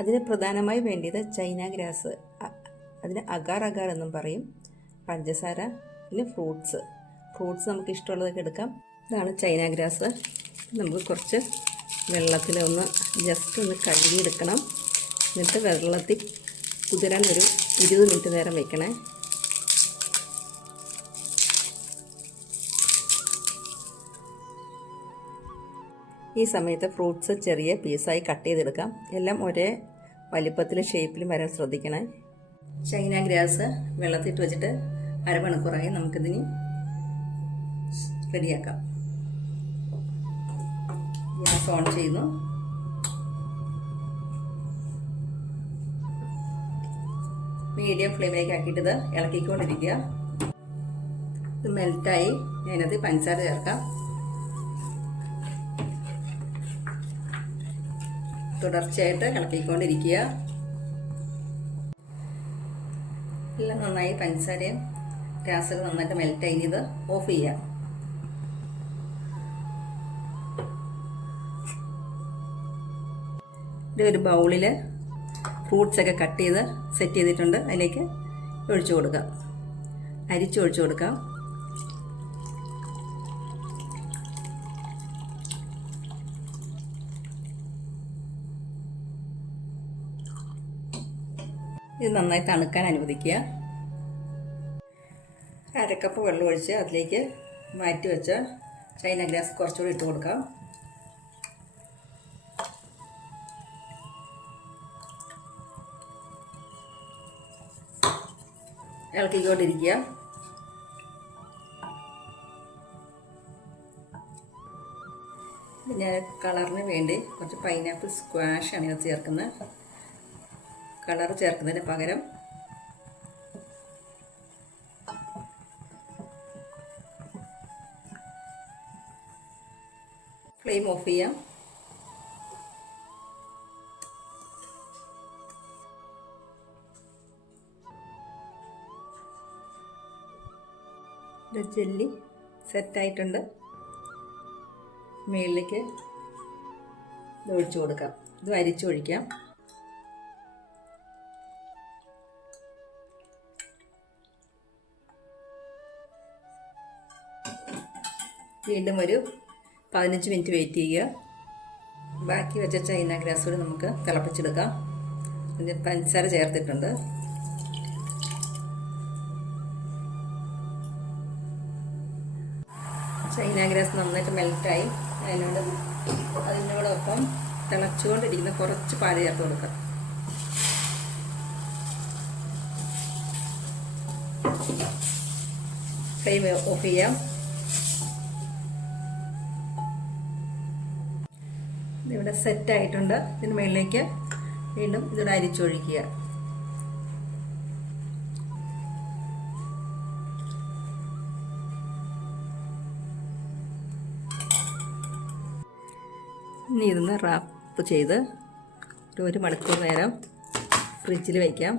അതിന് പ്രധാനമായി വേണ്ടത് ചൈന ഗ്രാസ്, അതിന് അഗാർ അഗാർ എന്നും പറയും. പഞ്ചസാര, പിന്നെ ഫ്രൂട്ട്സ് നമുക്ക് ഇഷ്ടമുള്ളതൊക്കെ എടുക്കാം. ഇതാണ് ചൈന ഗ്രാസ്. നമുക്ക് കുറച്ച് വെള്ളത്തിൽ ജസ്റ്റ് ഒന്ന് കഴുകിയെടുക്കണം. എന്നിട്ട് വെള്ളത്തിൽ കുതിരാൻ ഒരു 20 മിനിറ്റ് നേരം വയ്ക്കണേ. ഈ സമയത്ത് ഫ്രൂട്ട്സ് ചെറിയ പീസായി കട്ട് ചെയ്തെടുക്കാം. എല്ലാം ഒരേ വലിപ്പത്തിലും ഷേപ്പിലും വരാൻ ശ്രദ്ധിക്കണേ. ചൈന ഗ്രാസ് വെള്ളത്തിട്ട് വെച്ചിട്ട് അരമണിക്കൂറായി. നമുക്കിതിന് റെഡിയാക്കാം. ഗ്യാസ് ഓൺ ചെയ്യുന്നു. മീഡിയം ഫ്ലെയിമിലേക്ക് ആക്കിയിട്ട് ഇത് ഇളക്കിക്കൊണ്ടിരിക്കുക. ഇത് മെൽറ്റായി. അതിനകത്ത് പഞ്ചസാര ചേർക്കാം. തുടർച്ചയായിട്ട് ഇളക്കിക്കൊണ്ടിരിക്കുക. എല്ലാം നന്നായി പഞ്ചസാരയും ഗ്യാസൊക്കെ നന്നായിട്ട് മെൽറ്റായി. ഇത് ഓഫ് ചെയ്യാം. ഒരു ബൗളിൽ ഫ്രൂട്ട്സൊക്കെ കട്ട് ചെയ്ത് സെറ്റ് ചെയ്തിട്ടുണ്ട്. അതിലേക്ക് ഒഴിച്ചു കൊടുക്കാം. അരിച്ചൊഴിച്ചു കൊടുക്കാം. ഇത് നന്നായി തണുക്കാൻ അനുവദിക്കുക. അരക്കപ്പ് വെള്ളം ഒഴിച്ച് അതിലേക്ക് മാറ്റി വെച്ച ചൈന ഗ്രാസ് കുറച്ചുകൂടി ഇട്ട് കൊടുക്കാം. ഇളക്കിക്കൊണ്ടിരിക്കുക. പിന്നെ കളറിന് വേണ്ടി കുറച്ച് പൈനാപ്പിൾ സ്ക്വാഷാണ് ഇത് ചേർക്കുന്നത്. കളർ ചേർക്കുന്നതിന് പകരം ഫ്ലെയിം ഓഫ് ചെയ്യാം. ജെല്ലി സെറ്റായിട്ടുണ്ട്. മുകളിലേക്ക് ഇത് ഒഴിച്ചു കൊടുക്കാം. ഇത് അരിച്ചൊഴിക്കാം. വീണ്ടും ഒരു 15 മിനിറ്റ് വെയിറ്റ് ചെയ്യുക. ബാക്കി വെച്ച ചൈന ഗ്രാസ് കൂടി നമുക്ക് തിളപ്പിച്ചെടുക്കാം. ഇതിന് പഞ്ചസാര ചേർത്തിട്ടുണ്ട്. ചൈന ഗ്രാസ് നന്നായിട്ട് മെൽറ്റായി. അതിനോടൊപ്പം തിളച്ചുകൊണ്ടിരിക്കുന്ന കുറച്ച് പാല് ചേർത്ത് കൊടുക്കാം. ഫ്ലെയിം ഓഫ് ചെയ്യാം. ഇതിവിടെ സെറ്റായിട്ടുണ്ട്. ഇതിന് മുകളിലേക്ക് വീണ്ടും ഇതിവിടെ അരിച്ചൊഴിക്കുക. ഇനി ഇതൊന്ന് റാപ്പ് ചെയ്ത് 1 മണിക്കൂർ നേരം ഫ്രിഡ്ജിൽ വയ്ക്കാം.